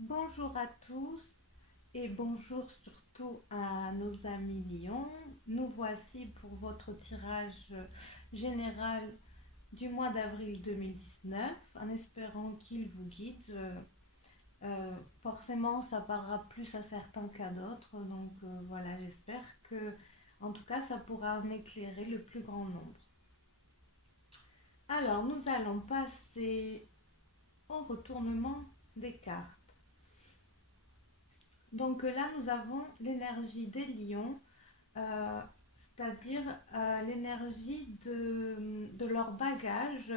Bonjour à tous et bonjour surtout à nos amis Lions. Nous voici pour votre tirage général du mois d'avril 2019 en espérant qu'il vous guide. Forcément, ça parlera plus à certains qu'à d'autres, donc voilà, j'espère que en tout cas ça pourra en éclairer le plus grand nombre. Alors, nous allons passer au retournement des cartes. Donc là, nous avons l'énergie des lions, euh, c'est-à-dire l'énergie de leur bagage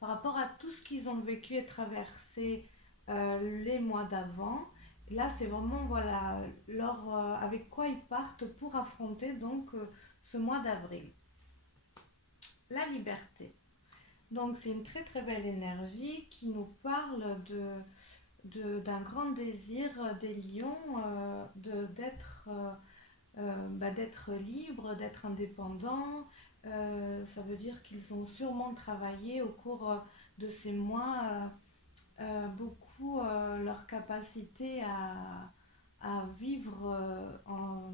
par rapport à tout ce qu'ils ont vécu et traversé les mois d'avant. Là, c'est vraiment voilà, avec quoi ils partent pour affronter donc ce mois d'avril. La liberté. Donc c'est une très très belle énergie qui nous parle d'un grand désir des lions d'être libres, d'être indépendants. Ça veut dire qu'ils ont sûrement travaillé au cours de ces mois beaucoup leur capacité à vivre en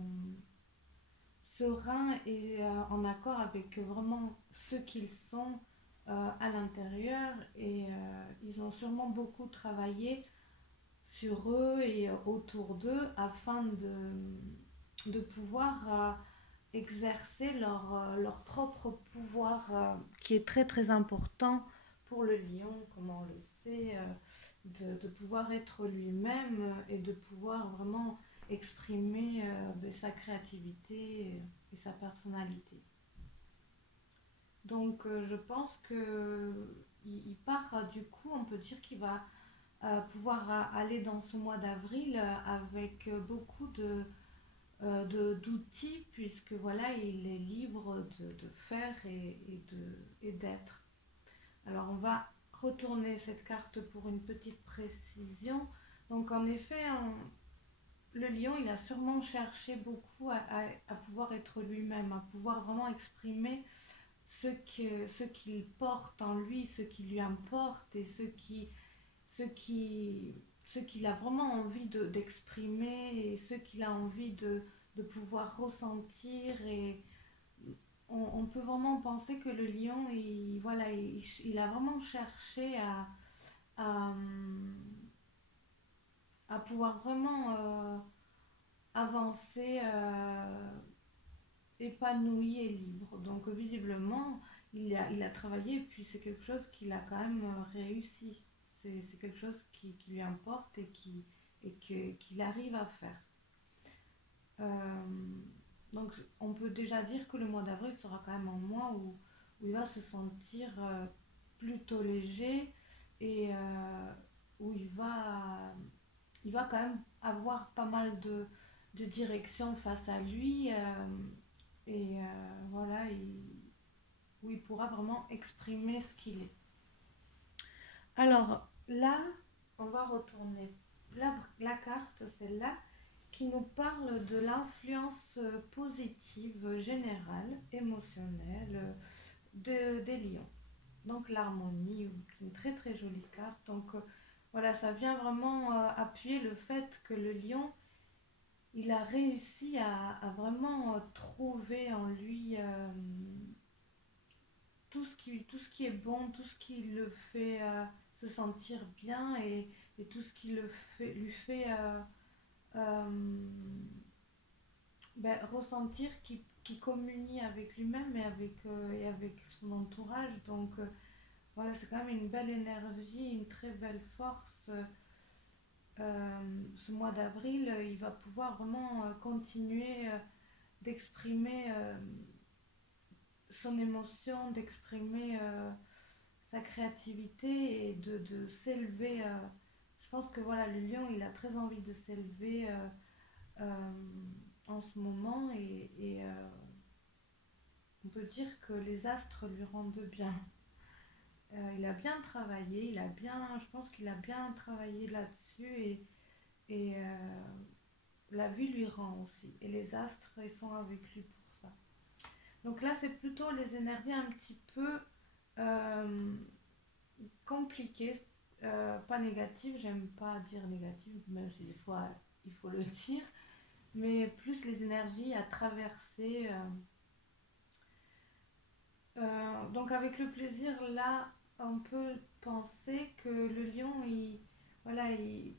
serein et en accord avec vraiment ce qu'ils sont à l'intérieur et ils ont sûrement beaucoup travaillé sur eux et autour d'eux afin de pouvoir exercer leur propre pouvoir qui est très très important pour le lion, comme on le sait, de pouvoir être lui-même et de pouvoir vraiment exprimer sa créativité et sa personnalité. Donc je pense que il part du coup, on peut dire qu'il va pouvoir aller dans ce mois d'avril avec beaucoup d'outils puisque voilà il est libre de faire et d'être. Alors on va retourner cette carte pour une petite précision. Donc en effet le lion il a sûrement cherché beaucoup à pouvoir être lui-même, à pouvoir vraiment exprimer ce qu'il porte en lui, ce qui lui importe et ce qui, ce qu'il a vraiment envie d'exprimer et ce qu'il a envie de pouvoir ressentir. Et on peut vraiment penser que le lion, voilà, il a vraiment cherché à, à pouvoir vraiment avancer épanoui et libre. Donc visiblement, il a travaillé et puis c'est quelque chose qu'il a quand même réussi. C'est quelque chose qui lui importe qu'il arrive à faire. Euh, donc on peut déjà dire que le mois d'avril sera quand même un mois où il va se sentir plutôt léger et où il va quand même avoir pas mal de direction face à lui et voilà, où il pourra vraiment exprimer ce qu'il est. Alors là, on va retourner la carte, celle-là, qui nous parle de l'influence positive, générale, émotionnelle des lions. Donc l'harmonie, une très très jolie carte. Donc voilà, ça vient vraiment appuyer le fait que le lion, il a réussi à vraiment trouver en lui tout ce qui est bon, tout ce qui le fait se sentir bien et tout ce qui lui fait ressentir qu'il communie avec lui-même et avec son entourage. Donc voilà, c'est quand même une belle énergie, une très belle force. Ce mois d'avril, il va pouvoir vraiment continuer d'exprimer son émotion, d'exprimer sa créativité et de s'élever. Je pense que voilà, le lion, il a très envie de s'élever euh, en ce moment et on peut dire que les astres lui rendent bien. Il a bien travaillé, je pense qu'il a bien travaillé là-dessus et la vie lui rend aussi. Et les astres, ils sont avec lui pour ça. Donc là, c'est plutôt les énergies un petit peu euh, compliquées. pas négative, j'aime pas dire négative, même si des fois il faut le dire, mais plus les énergies à traverser. Donc avec le plaisir, là, on peut penser que le lion, voilà,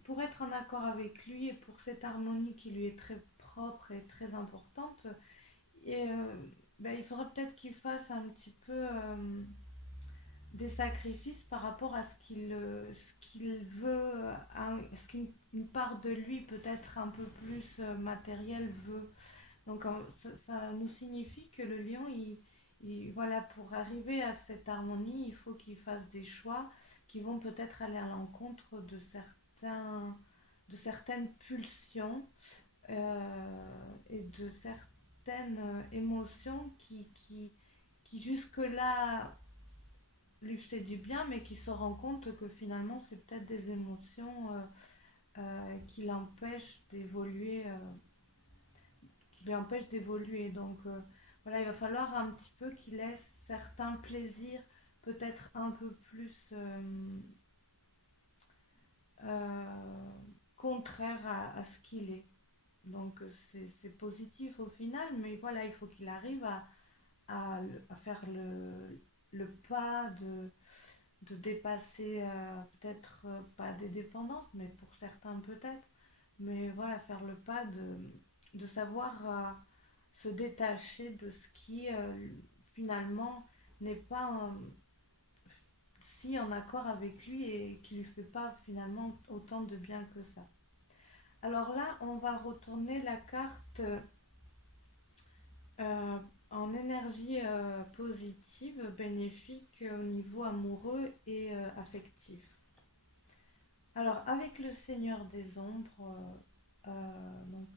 pour être en accord avec lui et pour cette harmonie qui lui est très propre et très importante, et, ben, il faudrait peut-être qu'il fasse un petit peu des sacrifices par rapport à ce qu'il veut, ce qu'une part de lui, peut-être un peu plus matérielle, veut. Donc ça nous signifie que le lion, voilà, pour arriver à cette harmonie, il faut qu'il fasse des choix qui vont peut-être aller à l'encontre de certaines pulsions et de certaines émotions qui jusque-là lui fait du bien, mais qui se rend compte que finalement c'est peut-être des émotions qui l'empêchent d'évoluer, qui lui empêchent d'évoluer. Donc voilà, il va falloir un petit peu qu'il laisse certains plaisirs peut-être un peu plus euh, contraires à ce qu'il est. Donc c'est positif au final, mais voilà, il faut qu'il arrive à faire le pas de dépasser peut-être pas des dépendances, mais pour certains peut-être, mais voilà, faire le pas de savoir se détacher de ce qui finalement n'est pas si en accord avec lui et qui lui fait pas finalement autant de bien que ça. Alors là, on va retourner la carte euh, en énergie positive, bénéfique au niveau amoureux et affectif. Alors, avec le Seigneur des Ombres, donc,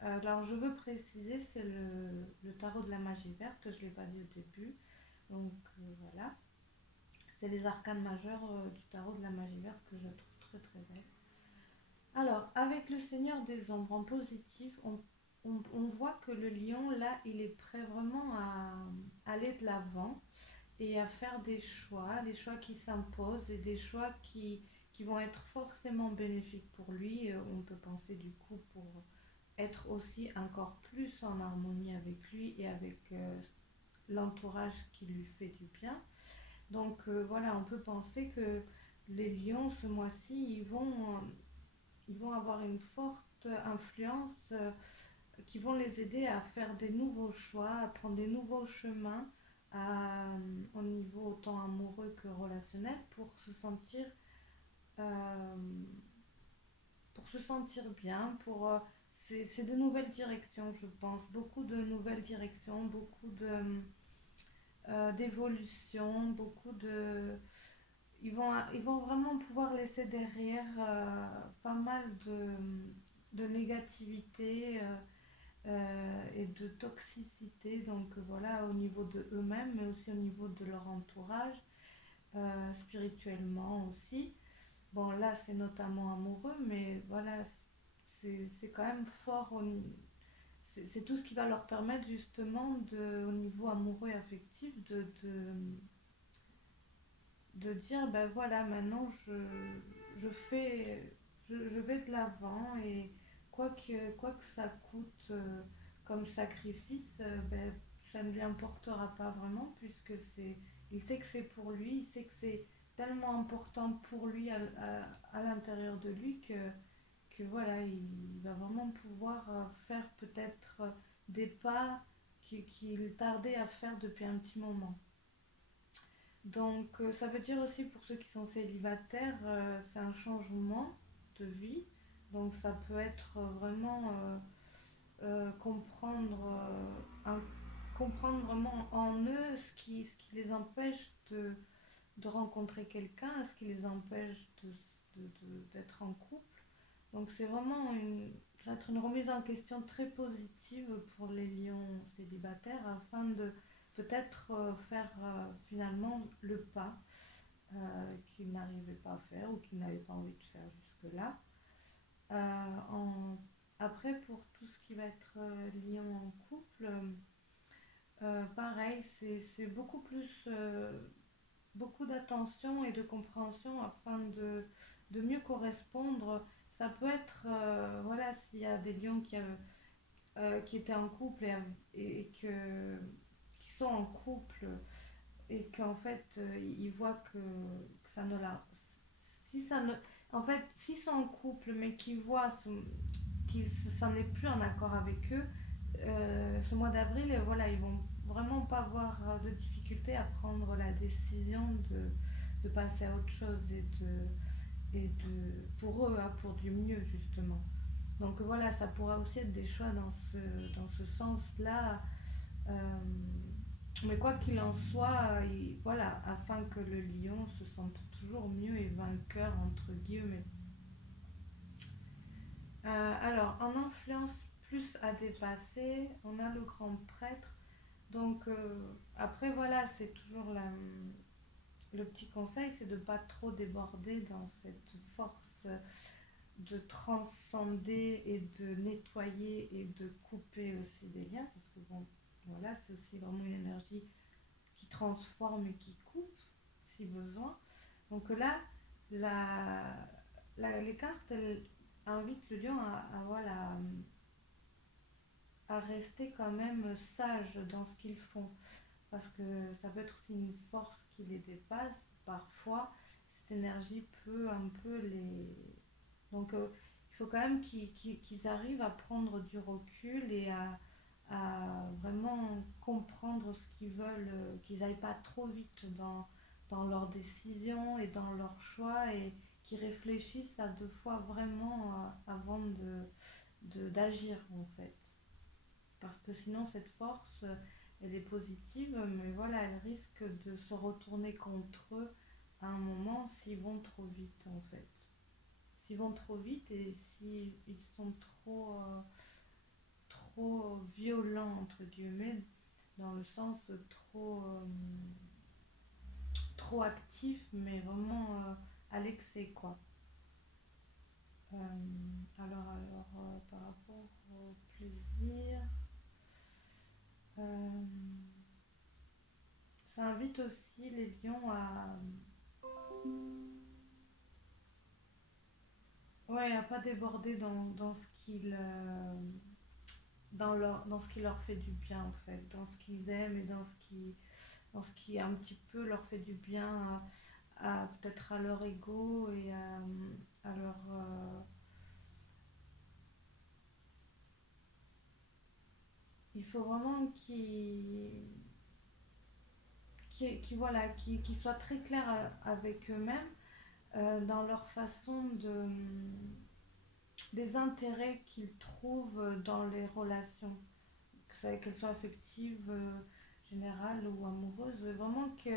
alors je veux préciser, c'est le tarot de la magie verte, je ne l'ai pas dit au début. Donc voilà, c'est les arcanes majeures du tarot de la magie verte que je trouve très très belle. Alors, avec le Seigneur des Ombres en positif, on voit que le lion, là, il est prêt vraiment à aller de l'avant et à faire des choix qui s'imposent et des choix qui vont être forcément bénéfiques pour lui. On peut penser du coup pour être aussi encore plus en harmonie avec lui et avec l'entourage qui lui fait du bien. Donc voilà, on peut penser que les lions ce mois-ci, ils vont avoir une forte influence qui vont les aider à faire des nouveaux choix, à prendre des nouveaux chemins au niveau autant amoureux que relationnel euh, pour se sentir bien, c'est de nouvelles directions, je pense, beaucoup de nouvelles directions, beaucoup d'évolution, ils vont vraiment pouvoir laisser derrière pas mal de négativité et de toxicité, donc voilà, au niveau de eux-mêmes, mais aussi au niveau de leur entourage, spirituellement aussi. Bon, là, c'est notamment amoureux, mais voilà, c'est quand même fort. C'est tout ce qui va leur permettre justement au niveau amoureux et affectif de dire ben voilà, maintenant je fais je vais de l'avant et quoi que ça coûte comme sacrifice, ben, ça ne lui importera pas vraiment puisque il sait que c'est pour lui, il sait que c'est tellement important pour lui à l'intérieur de lui que voilà, il va vraiment pouvoir faire peut-être des pas qu'il tardait à faire depuis un petit moment. Donc ça veut dire aussi pour ceux qui sont célibataires, c'est un changement de vie. Donc ça peut être vraiment comprendre vraiment en eux ce qui les empêche de rencontrer quelqu'un, ce qui les empêche d'être en couple. Donc c'est vraiment ça va être une remise en question très positive pour les lions célibataires afin de peut-être faire finalement le pas qu'ils n'arrivaient pas à faire ou qu'ils n'avaient pas envie de faire jusque-là. Euh, en- Après, pour tout ce qui va être lion en couple, pareil, c'est beaucoup plus beaucoup d'attention et de compréhension afin de mieux correspondre. Ça peut être, voilà, s'il y a des lions qui étaient en couple et qui sont en couple et qu'en fait ils voient que ça ne la. Si ça ne. En fait, s'ils sont en couple mais qu'ils voient qu'ils ça n'est plus en accord avec eux, ce mois d'avril, voilà, ils vont vraiment pas avoir de difficulté à prendre la décision de passer à autre chose pour eux, hein, pour du mieux justement. Donc voilà, ça pourra aussi être des choix dans ce sens-là. Euh, mais quoi qu'il en soit, voilà, afin que le lion se sente toujours mieux et vainqueur, entre guillemets. Alors, en influence plus à dépasser, on a le grand prêtre. Donc, après, voilà, c'est toujours le petit conseil, c'est de ne pas trop déborder dans cette force de transcender et de nettoyer et de couper aussi des liens. Parce que, bon, voilà, c'est aussi vraiment une énergie qui transforme et qui coupe, si besoin. Donc là, la, les cartes, elles invitent le lion voilà, à rester quand même sage dans ce qu'ils font. Parce que ça peut être aussi une force qui les dépasse. Parfois, cette énergie peut un peu les. Donc, il faut quand même qu'ils arrivent à prendre du recul et à vraiment comprendre ce qu'ils veulent, qu'ils n'aillent pas trop vite dans leurs décisions et dans leurs choix et qu'ils réfléchissent à deux fois vraiment avant d'agir en fait. Parce que sinon cette force, elle est positive, mais voilà, elle risque de se retourner contre eux à un moment s'ils vont trop vite en fait. S'ils vont trop vite et s'ils sont trop violents entre guillemets, dans le sens trop actif, mais vraiment à l'excès quoi. Par rapport au plaisir, euh, ça invite aussi les lions ouais, à pas déborder dans ce dans ce qui leur fait du bien en fait, dans ce qu'ils aiment et dans ce qui un petit peu leur fait du bien peut-être à leur ego et à leur il faut vraiment voilà, qu'ils soient très clairs avec eux-mêmes dans leur façon des intérêts qu'ils trouvent dans les relations, qu'elles soient affectives, générales ou amoureuses. Vraiment que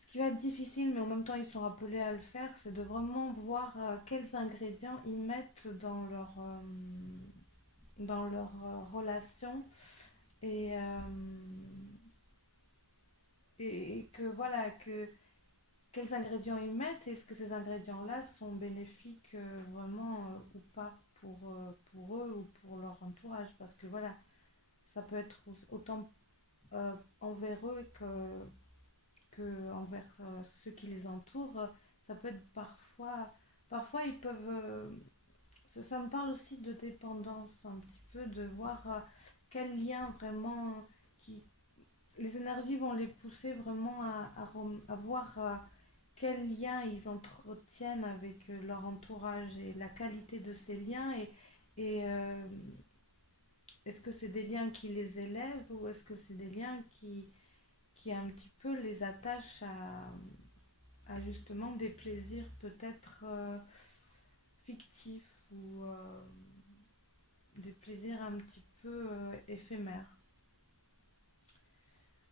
ce qui va être difficile, mais en même temps ils sont appelés à le faire, c'est de vraiment voir quels ingrédients ils mettent dans leur relation et, euh, et que voilà, quels ingrédients ils mettent, est-ce que ces ingrédients-là sont bénéfiques vraiment ou pas pour eux ou pour leur entourage. Parce que voilà, ça peut être autant envers eux que envers ceux qui les entourent. Ça peut être parfois ils peuvent. Ça me parle aussi de dépendance un petit peu, de voir quel lien vraiment qui. Les énergies vont les pousser vraiment à voir quels liens ils entretiennent avec leur entourage et la qualité de ces liens et est-ce que c'est des liens qui les élèvent ou est-ce que c'est des liens qui un petit peu les attachent à justement des plaisirs peut-être fictifs ou des plaisirs un petit peu éphémères.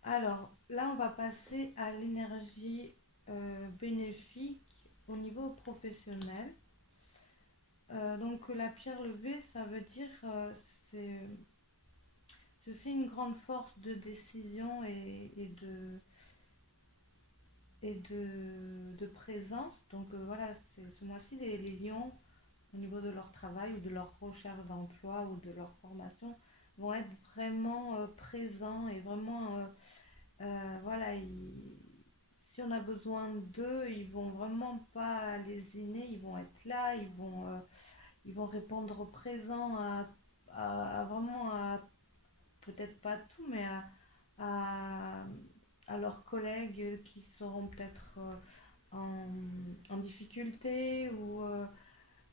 Alors là, on va passer à l'énergie bénéfique au niveau professionnel. Donc la pierre levée, ça veut dire c'est aussi une grande force de décision de présence. Donc voilà, ce mois-ci, les lions, au niveau de leur travail ou de leur recherche d'emploi ou de leur formation, vont être vraiment présents et vraiment Voilà, si on a besoin d'eux, ils vont vraiment pas lésiner, ils vont être là, ils vont répondre présent vraiment à, peut-être pas tout, mais à, à leurs collègues qui seront peut-être en difficulté ou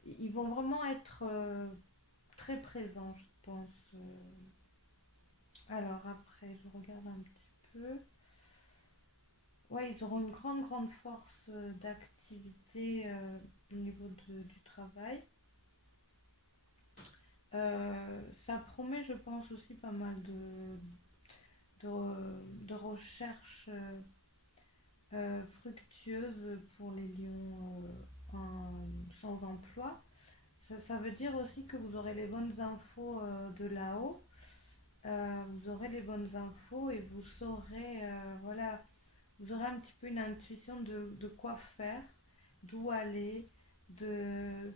ils vont vraiment être très présents, je pense. Alors après, je regarde un petit peu. Ouais, ils auront une grande force d'activité au niveau du travail. Ça promet, je pense, aussi pas mal de recherches fructueuses pour les lions sans emploi. Ça veut dire aussi que vous aurez les bonnes infos de là-haut, vous aurez les bonnes infos et vous saurez, voilà, vous aurez un petit peu une intuition de quoi faire, d'où aller, de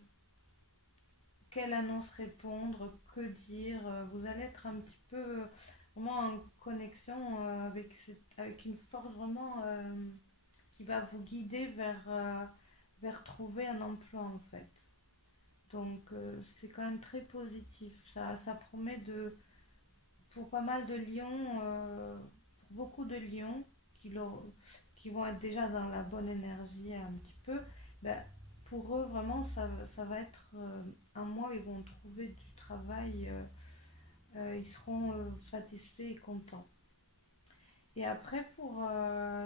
quelle annonce répondre, que dire. Vous allez être un petit peu vraiment en connexion avec une force vraiment qui va vous guider vers trouver un emploi en fait. Donc c'est quand même très positif. Ça promet pour pas mal de lions, pour beaucoup de lions qui vont être déjà dans la bonne énergie un petit peu, ben, pour eux vraiment ça va être un mois où ils vont trouver du travail, ils seront satisfaits et contents. Et après pour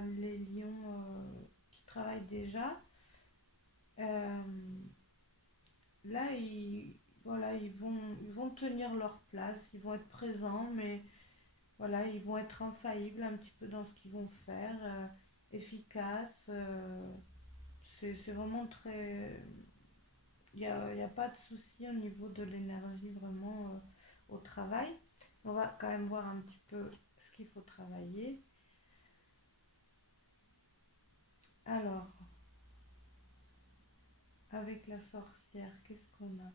les lions qui travaillent déjà, euh, là voilà, ils vont tenir leur place, ils vont être présents, mais voilà, ils vont être infaillibles un petit peu dans ce qu'ils vont faire, efficaces. C'est vraiment très. Il y a pas de souci au niveau de l'énergie vraiment au travail. On va quand même voir un petit peu ce qu'il faut travailler. Alors, avec la sorcière, qu'est-ce qu'on a?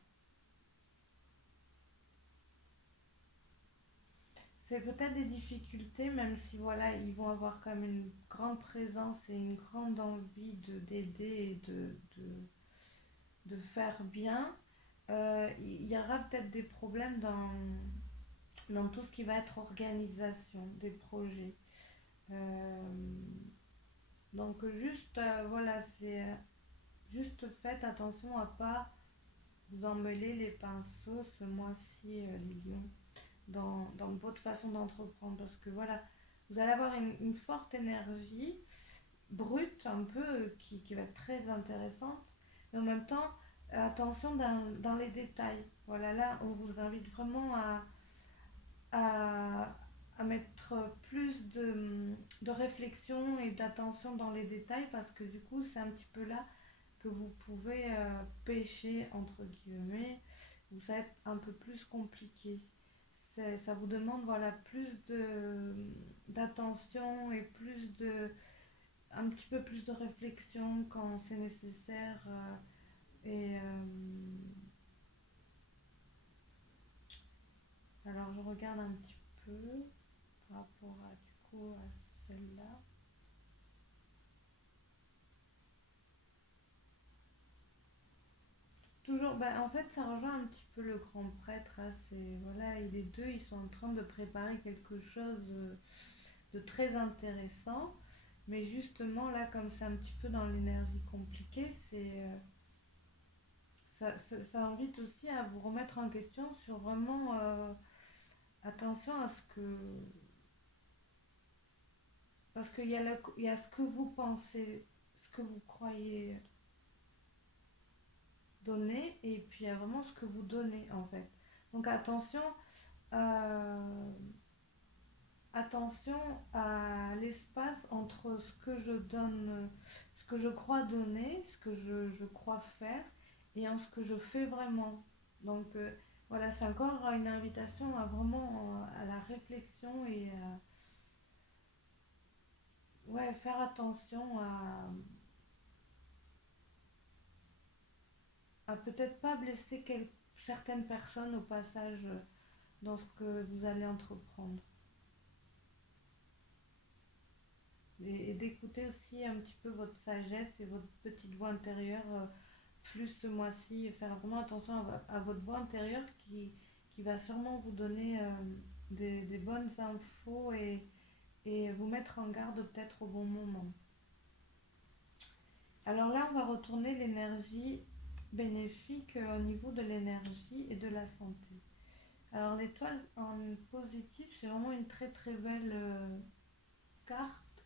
C'est peut-être des difficultés, même si voilà, ils vont avoir quand même une grande présence et une grande envie d'aider et de faire bien. Il y aura peut-être des problèmes dans tout ce qui va être organisation des projets. Euh, donc juste, voilà, c'est juste faites attention à pas vous emmêler les pinceaux ce mois-ci, les lions, dans votre façon d'entreprendre. Parce que voilà, vous allez avoir une forte énergie brute un peu qui va être très intéressante. Et en même temps, attention dans les détails. Voilà, là, on vous invite vraiment à, à mettre plus de réflexion et d'attention dans les détails parce que du coup, c'est un petit peu là que vous pouvez pêcher, entre guillemets, où ça va être un peu plus compliqué. Ça vous demande voilà, plus d'attention et un petit peu plus de réflexion quand c'est nécessaire. Et alors je regarde un petit peu par rapport à du coup à celle-là. Toujours, ben, en fait, ça rejoint un petit peu le grand prêtre. Hein, c'est voilà, et les deux, ils sont en train de préparer quelque chose de très intéressant. Mais justement, là, comme c'est un petit peu dans l'énergie compliquée, ça invite aussi à vous remettre en question sur vraiment attention à ce que. Parce il y a ce que vous pensez, ce que vous croyez donner, et puis il y a vraiment ce que vous donnez en fait. Donc euh, attention à l'espace entre ce que je donne, ce que je crois donner, ce que je crois faire, et en ce que je fais vraiment. Donc voilà, c'est encore une invitation à vraiment à la réflexion et ouais, faire attention à peut-être pas blesser certaines personnes au passage dans ce que vous allez entreprendre. et d'écouter aussi un petit peu votre sagesse et votre petite voix intérieure plus ce mois-ci, et faire vraiment attention à votre voix intérieure qui va sûrement vous donner des bonnes infos et vous mettre en garde peut-être au bon moment. Alors là, on va retourner l'énergie bénéfique au niveau de l'énergie et de la santé. Alors l'étoile en positif, c'est vraiment une très très belle carte.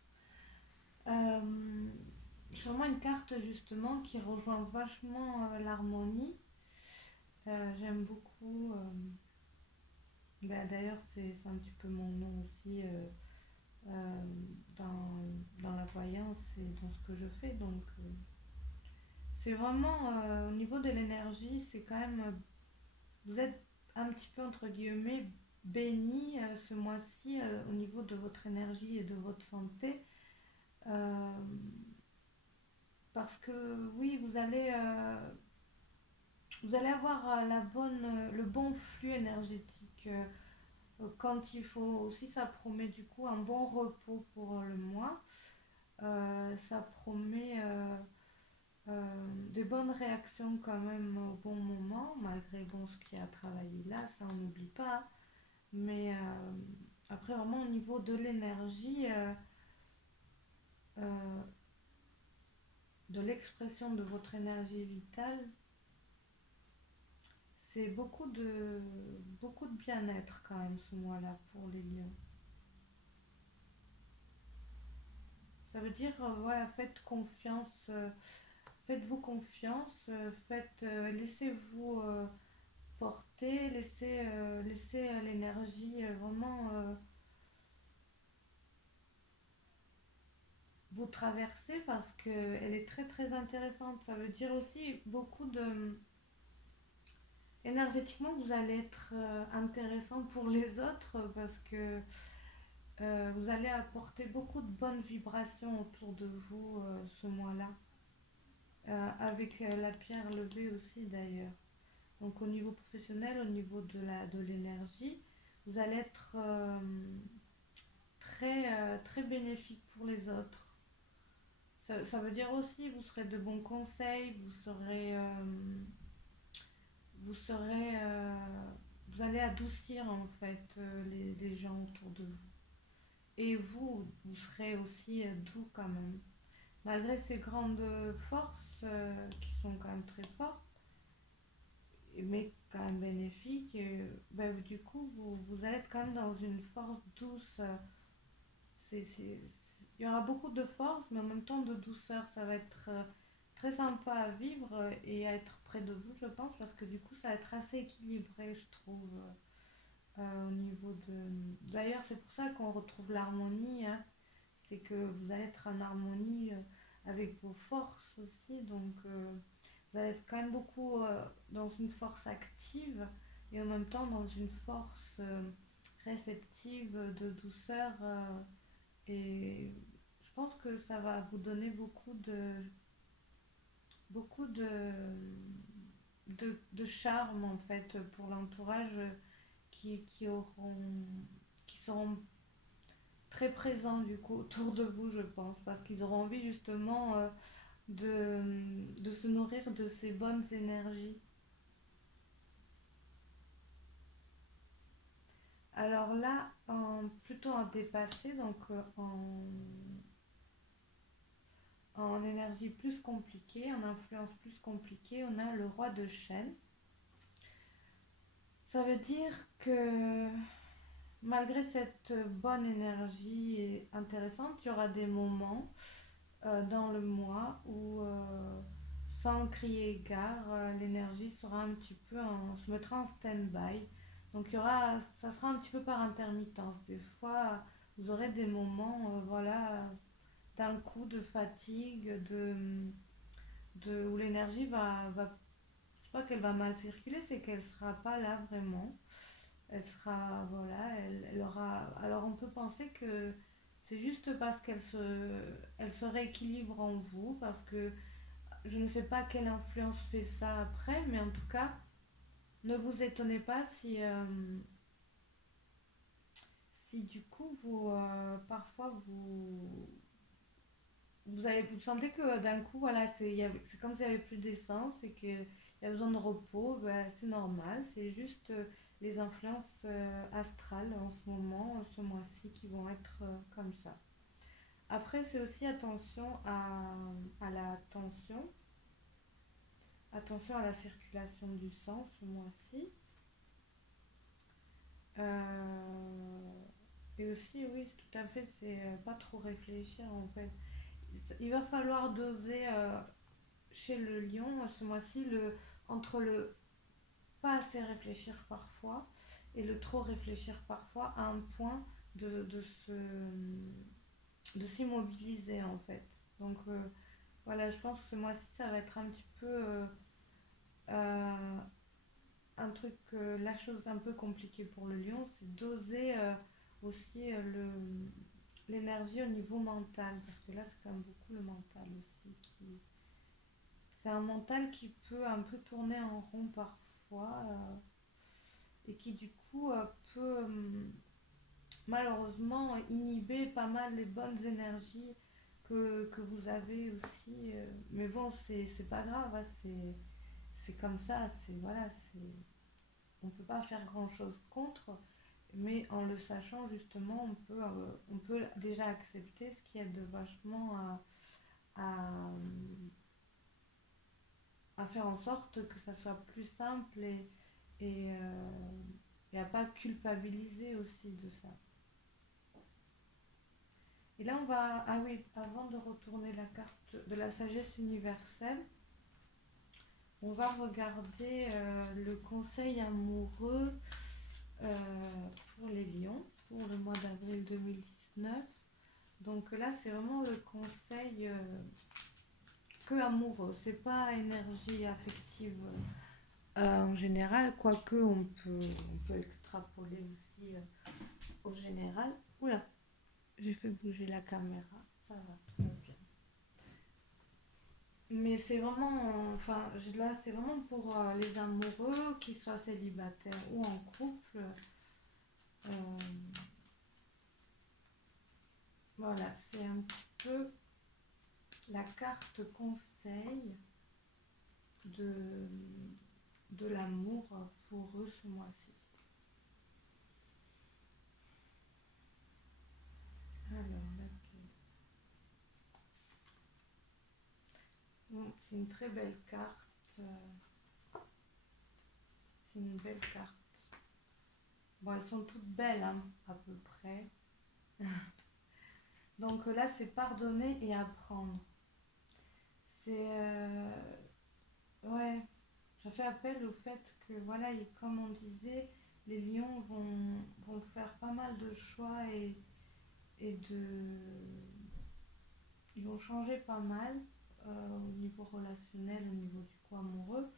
Euh, c'est vraiment une carte justement qui rejoint vachement l'harmonie. J'aime beaucoup. D'ailleurs, c'est un petit peu mon nom aussi euh, dans la voyance et dans ce que je fais. Donc c'est vraiment au niveau de l'énergie, c'est quand même vous êtes un petit peu entre guillemets béni ce mois-ci au niveau de votre énergie et de votre santé. Euh, Parce que oui, vous allez avoir le bon flux énergétique. Quand il faut aussi, ça promet du coup un bon repos pour le mois. Ça promet des bonnes réactions quand même au bon moment, malgré bon, ce qu'il y a à travailler là, ça on n'oublie pas. Mais après, vraiment au niveau de l'énergie, euh, de l'expression de votre énergie vitale, c'est beaucoup de bien-être quand même ce mois-là pour les lions. Ça veut dire, voilà, faites-vous confiance, laissez-vous porter, laissez l'énergie vraiment vous traverser parce qu'elle est très très intéressante. Ça veut dire aussi beaucoup de... Énergétiquement, vous allez être intéressant pour les autres parce que vous allez apporter beaucoup de bonnes vibrations autour de vous ce mois-là. Avec la pierre levée aussi d'ailleurs. Donc au niveau professionnel, au niveau de l'énergie, vous allez être très bénéfique pour les autres. Ça veut dire aussi vous serez de bons conseils, vous vous allez adoucir en fait les gens autour de vous. Et vous serez aussi doux quand même. Malgré ces grandes forces qui sont quand même très fortes, mais quand même bénéfiques, ben, du coup, vous allez être quand même dans une force douce. Il y aura beaucoup de force, mais en même temps de douceur. Ça va être très sympa à vivre et à être près de vous, je pense, parce que du coup, ça va être assez équilibré, je trouve, au niveau de... D'ailleurs, c'est pour ça qu'on retrouve l'harmonie, hein. C'est que vous allez être en harmonie avec vos forces aussi, donc vous allez être quand même beaucoup dans une force active et en même temps dans une force réceptive de douceur et je pense que ça va vous donner beaucoup de charme en fait pour l'entourage qui auront qui seront très présents du coup autour de vous, je pense, parce qu'ils auront envie justement de se nourrir de ces bonnes énergies. Alors là, plutôt en dépassé, donc en énergie plus compliquée, en influence plus compliquée, on a le roi de chêne. Ça veut dire que malgré cette bonne énergie intéressante, il y aura des moments dans le mois où, sans crier gare, l'énergie sera un petit peu se mettra en stand-by. Donc ça sera un petit peu par intermittence. Des fois, vous aurez des moments, voilà, d'un coup de fatigue, où l'énergie c'est pas qu'elle va mal circuler, c'est qu'elle sera pas là vraiment. Elle sera, voilà, elle aura. Alors on peut penser que c'est juste parce elle se rééquilibre en vous, parce que je ne sais pas quelle influence fait ça après, mais en tout cas, ne vous étonnez pas si du coup parfois vous sentez que d'un coup, voilà, c'est comme s'il n'y avait plus d'essence et qu'il y a besoin de repos, ben, c'est normal, c'est juste les influences astrales en ce moment, ce mois-ci, qui vont être comme ça. Après, c'est aussi à la tension, attention à la circulation du sang ce mois-ci. Et aussi, oui, tout à fait, c'est pas trop réfléchir en fait. Il va falloir doser chez le lion ce mois-ci entre le pas assez réfléchir parfois et le trop réfléchir parfois à un point de s'immobiliser en fait. Donc voilà, je pense que ce mois-ci, ça va être un petit peu euh, un truc, la chose un peu compliquée pour le lion, c'est d'oser aussi l'énergie au niveau mental, parce que là, c'est quand même beaucoup le mental aussi. C'est un mental qui peut un peu tourner en rond parfois et qui du coup peut malheureusement inhiber pas mal les bonnes énergies que vous avez aussi. Mais bon, c'est pas grave, hein, c'est comme ça, voilà, on peut pas faire grand chose contre, mais en le sachant justement, on peut déjà accepter ce qui aide vachement à, à faire en sorte que ça soit plus simple et, et à pas culpabiliser aussi de ça. Et là, on va. Ah oui, avant de retourner la carte de la sagesse universelle, on va regarder le conseil amoureux pour les lions pour le mois d'avril 2019. Donc là, c'est vraiment le conseil que amoureux, c'est pas énergie affective en général, quoique on peut extrapoler aussi au général. Oula, j'ai fait bouger la caméra, ça va, tout va bien. Mais c'est vraiment, enfin, là, c'est vraiment pour les amoureux, qu'ils soient célibataires ou en couple. Euh, voilà, c'est un petit peu la carte conseil de, de l'amour pour eux ce mois-ci. Alors, laquelle? Bon, c'est une très belle carte. C'est une belle carte. Bon, elles sont toutes belles, hein, à peu près. Donc là, c'est pardonner et apprendre. C'est ouais, ça fait appel au fait que voilà, et comme on disait, les lions vont faire pas mal de choix et ils vont changer pas mal au niveau relationnel, au niveau du coup amoureux.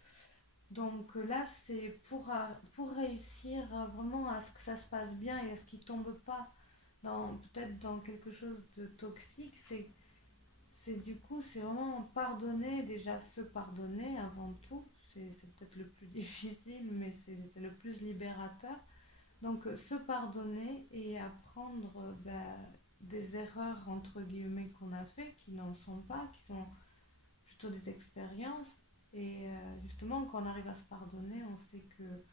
Donc là, c'est pour réussir vraiment à ce que ça se passe bien et à ce qu'ils ne tombent pas peut-être dans quelque chose de toxique. C'est du coup, c'est vraiment pardonner, déjà se pardonner avant tout. C'est peut-être le plus difficile, mais c'est le plus libérateur. Donc se pardonner et apprendre des erreurs entre guillemets qu'on a fait, qui n'en sont pas, qui sont plutôt des expériences. Et justement, quand on arrive à se pardonner, on sait que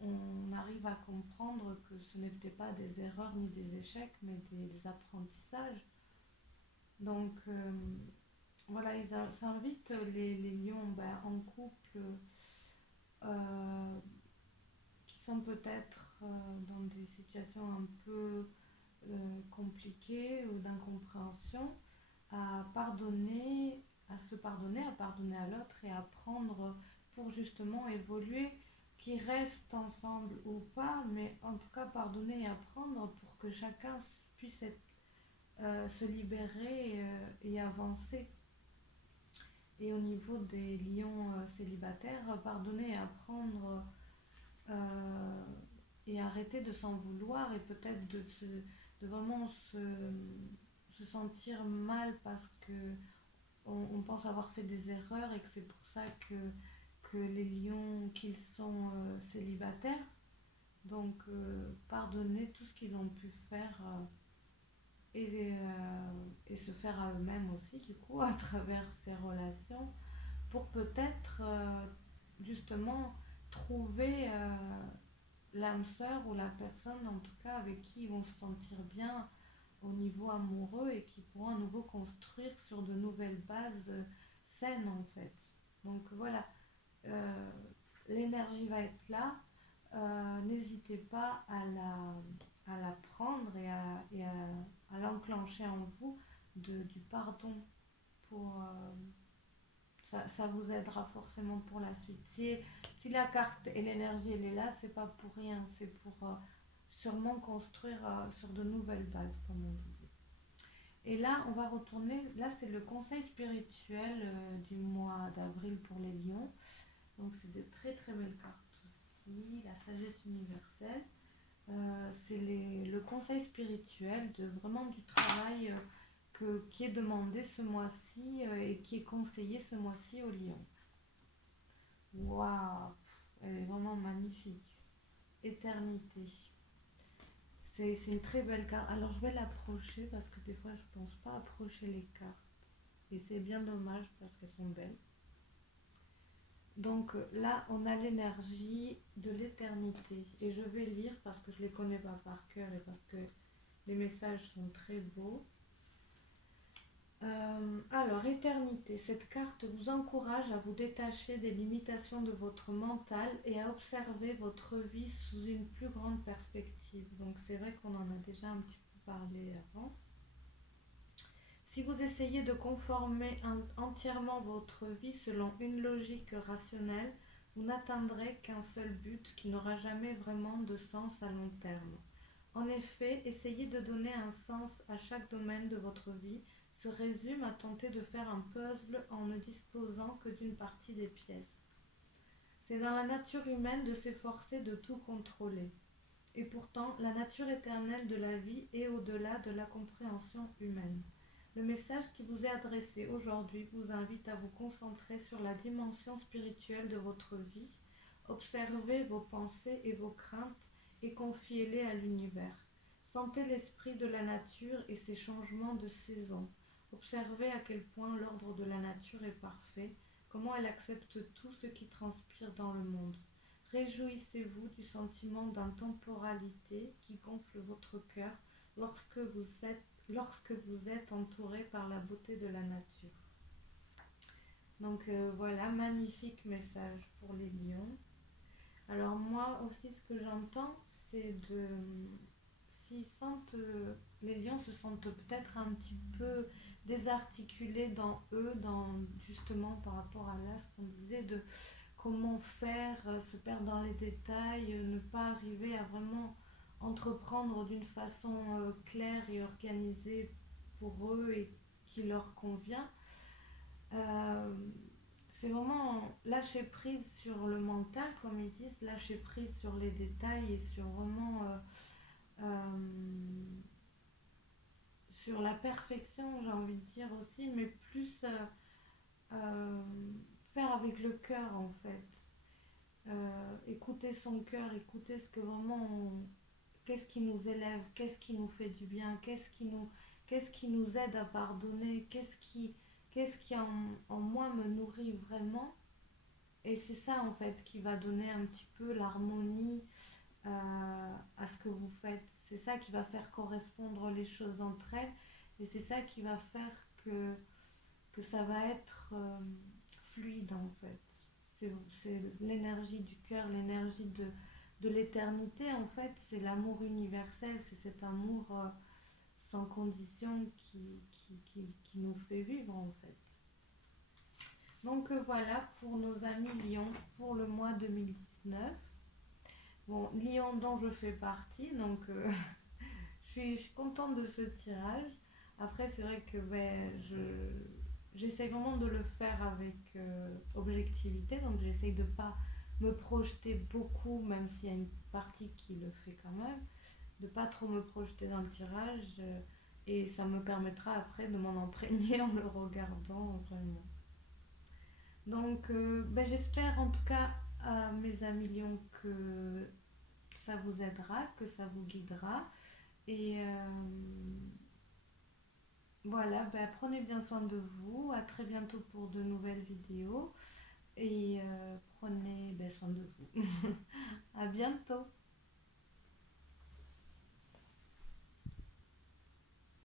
on arrive à comprendre que ce n'était pas des erreurs ni des échecs, mais des apprentissages. Donc voilà, ils s'invitent les lions en couple euh, qui sont peut-être dans des situations un peu compliquées ou d'incompréhension, à pardonner, à se pardonner, à pardonner à l'autre et à apprendre pour justement évoluer, qu'ils restent ensemble ou pas, mais en tout cas pardonner et apprendre pour que chacun puisse se libérer et avancer. Et au niveau des lions célibataires, pardonner et apprendre et arrêter de s'en vouloir et peut-être de vraiment se sentir mal parce que on pense avoir fait des erreurs et que c'est pour ça que les lions qu'ils sont célibataires. Donc pardonner tout ce qu'ils ont pu faire et se faire à eux-mêmes aussi, du coup, à travers ces relations, pour peut-être justement trouver l'âme sœur ou la personne, en tout cas, avec qui ils vont se sentir bien au niveau amoureux et qui pourront à nouveau construire sur de nouvelles bases saines, en fait. Donc voilà, euh, l'énergie va être là. N'hésitez pas à la prendre à l'enclencher en vous du pardon pour, ça vous aidera forcément pour la suite. Si la carte et l'énergie elle est là, c'est pas pour rien, c'est pour sûrement construire sur de nouvelles bases, comme on disait. Et là, on va retourner, là c'est le conseil spirituel du mois d'avril pour les lions. Donc c'est de très très belles cartes aussi, la sagesse universelle. C'est le conseil spirituel de vraiment du travail qui est demandé ce mois-ci et qui est conseillé ce mois-ci au lion. Waouh, elle est vraiment magnifique. Éternité. C'est une très belle carte. Alors je vais l'approcher parce que des fois je pense pas approcher les cartes. Et c'est bien dommage parce qu'elles sont belles. Donc là, on a l'énergie de l'éternité. Et je vais lire parce que je ne les connais pas par cœur et parce que les messages sont très beaux. Alors, éternité, cette carte vous encourage à vous détacher des limitations de votre mental et à observer votre vie sous une plus grande perspective. Donc c'est vrai qu'on en a déjà un petit peu parlé avant. Si vous essayez de conformer entièrement votre vie selon une logique rationnelle, vous n'atteindrez qu'un seul but qui n'aura jamais vraiment de sens à long terme. En effet, essayer de donner un sens à chaque domaine de votre vie se résume à tenter de faire un puzzle en ne disposant que d'une partie des pièces. C'est dans la nature humaine de s'efforcer de tout contrôler. Et pourtant, la nature éternelle de la vie est au-delà de la compréhension humaine. Le message qui vous est adressé aujourd'hui vous invite à vous concentrer sur la dimension spirituelle de votre vie, observez vos pensées et vos craintes et confiez-les à l'univers. Sentez l'esprit de la nature et ses changements de saison. Observez à quel point l'ordre de la nature est parfait, comment elle accepte tout ce qui transpire dans le monde. Réjouissez-vous du sentiment d'intemporalité qui gonfle votre cœur lorsque vous êtes entouré par la beauté de la nature. Donc voilà, magnifique message pour les lions. Alors moi aussi ce que j'entends, c'est de... S'ils sentent, les lions se sentent peut-être un petit peu désarticulés dans eux, justement par rapport à là, ce qu'on disait de comment faire, se perdre dans les détails, ne pas arriver à vraiment entreprendre d'une façon claire et organisée pour eux et qui leur convient. Euh, c'est vraiment lâcher prise sur le mental, comme ils disent, lâcher prise sur les détails et sur vraiment sur la perfection, j'ai envie de dire aussi, mais plus euh, faire avec le cœur en fait. Écouter son cœur, écouter ce que vraiment qu'est-ce qui nous élève, qu'est-ce qui nous fait du bien, qu'est-ce qui nous aide à pardonner, qu'est-ce qui en moi me nourrit vraiment. Et c'est ça en fait qui va donner un petit peu l'harmonie à ce que vous faites. C'est ça qui va faire correspondre les choses entre elles et c'est ça qui va faire que ça va être fluide en fait. C'est l'énergie du cœur, l'énergie de l'éternité en fait, c'est l'amour universel, c'est cet amour sans condition qui nous fait vivre en fait. Donc voilà pour nos amis Lions pour le mois 2019. Bon, Lion dont je fais partie, donc je suis contente de ce tirage. Après, c'est vrai que j'essaie vraiment de le faire avec objectivité, donc j'essaie de ne pas me projeter beaucoup, même s'il y a une partie qui le fait quand même, de ne pas trop me projeter dans le tirage, et ça me permettra après de m'en imprégner en le regardant vraiment. Donc, j'espère en tout cas à mes amis lions que ça vous aidera, que ça vous guidera. Et Voilà, ben, prenez bien soin de vous. À très bientôt pour de nouvelles vidéos. Et prenez ben, soin de vous. À bientôt.